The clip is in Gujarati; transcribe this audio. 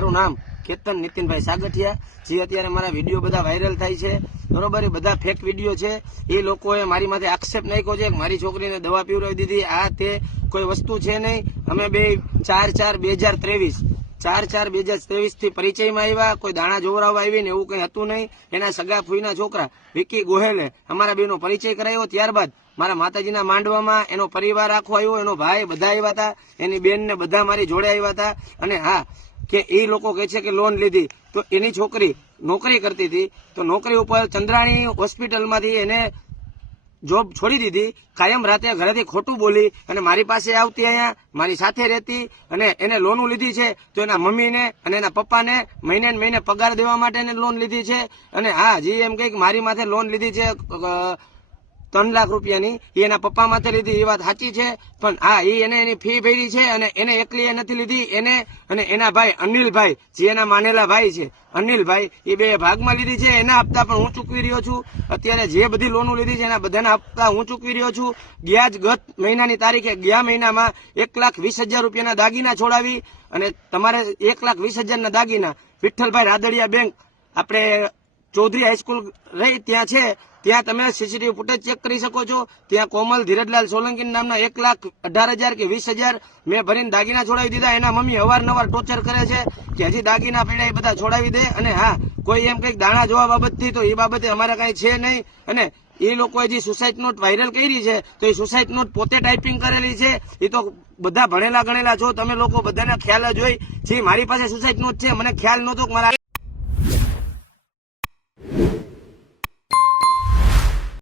મારું નામ કેતન નીતિનભાઈ સાગઠિયા, જે અત્યારે મારા વિડીયો બધા વાયરલ થાય છે, બરોબર, એ બધા ફેક વિડીયો છે. એ લોકોએ મારી માથે આક્ષેપ નાખ્યો છે કે મારી છોકરીને દવા પીવડાવી દીધી, આ તે કોઈ વસ્તુ છે નહીં. અમે બે 4/4/2023 થી પરિચયમાં આવ્યા, કોઈ દાણા જોવરાવવા આવી ને એવું કઈ હતું નહીં. એના સગા ફૂઈના છોકરા વિકી ગોહેલે અમારા બેનો પરિચય કરાવ્યો. ત્યારબાદ મારા માતાજીના માંડવામાં એનો પરિવાર આખો આવ્યો, એનો ભાઈ બધા આવ્યા હતા, એની બેન ને બધા મારી જોડે આવ્યા હતા. અને હા, કે એ લોકો કહે છે કે લોન લીધી, તો એની છોકરી નોકરી કરતી હતી, તો નોકરી ઉપર ચંદ્રાણી હોસ્પિટલમાંથી એને જોબ છોડી દીધી. કાયમ રાતે ઘરેથી ખોટું બોલી અને મારી પાસે આવતી, અહીંયા મારી સાથે રહેતી, અને એને લોન લીધી છે. તો એના મમ્મીને અને એના પપ્પાને મહિને ને મહિને પગાર દેવા માટે એને લોન લીધી છે. અને હા, જે એમ કહે કે મારી માથે લોન લીધી છે 3 લાખ રૂપિયાની, એ એના પપ્પા માથે લીધી, એ વાત સાચી છે. પણ હા, એ એને એની ફી ભરી છે અને એને એકલી એ નથી લીધી, એને અને એના ભાઈ અનિલભાઈ, જે એના માનેલા ભાઈ છે અનિલભાઈ, એ બે ભાગમાં લીધી છે. એના હપ્તા પણ હું ચૂકવી રહ્યો છું. અત્યારે જે બધી લોનો લીધી છે એના બધાના હપ્તા હું ચૂકવી રહ્યો છું. ગયા જ ગત મહિનાની તારીખે, ગયા મહિનામાં 1,20,000 રૂપિયાના દાગીના છોડાવી, અને તમારે 1,20,000 દાગીના વિઠ્ઠલભાઈ રાદડિયા બેંક, આપણે ચૌધરી હાઈસ્કૂલ રહી ત્યાં છે, ત્યાં તમે સીસીટીવી ફૂટેજ ચેક કરી શકો છો. ત્યાં કોમલ ધીરજલાલ સોલંકી નામના 1,18,000 કે 20,000 મેં ભરીને દાગીના છોડાવી દીધા. એના મમ્મી અવારનવાર ટોર્ચર કરે છે કે હજી દાગીના પડ્યા, એ બધા છોડાવી દે. અને હા, કોઈ એમ કઈક દાણા જોવા બાબતથી, તો એ બાબતે અમારે કઈ છે નહીં. અને એ લોકોએ જે સુસાઇડ નોટ વાયરલ કરી છે, તો એ સુસાઇડ નોટ પોતે ટાઈપિંગ કરેલી છે. એ તો બધા ભણેલા ગણેલા છો તમે લોકો, બધાને ખ્યાલ જ હોય. જે મારી પાસે સુસાઇડ નોટ છે, મને ખ્યાલ નહોતો કે મારા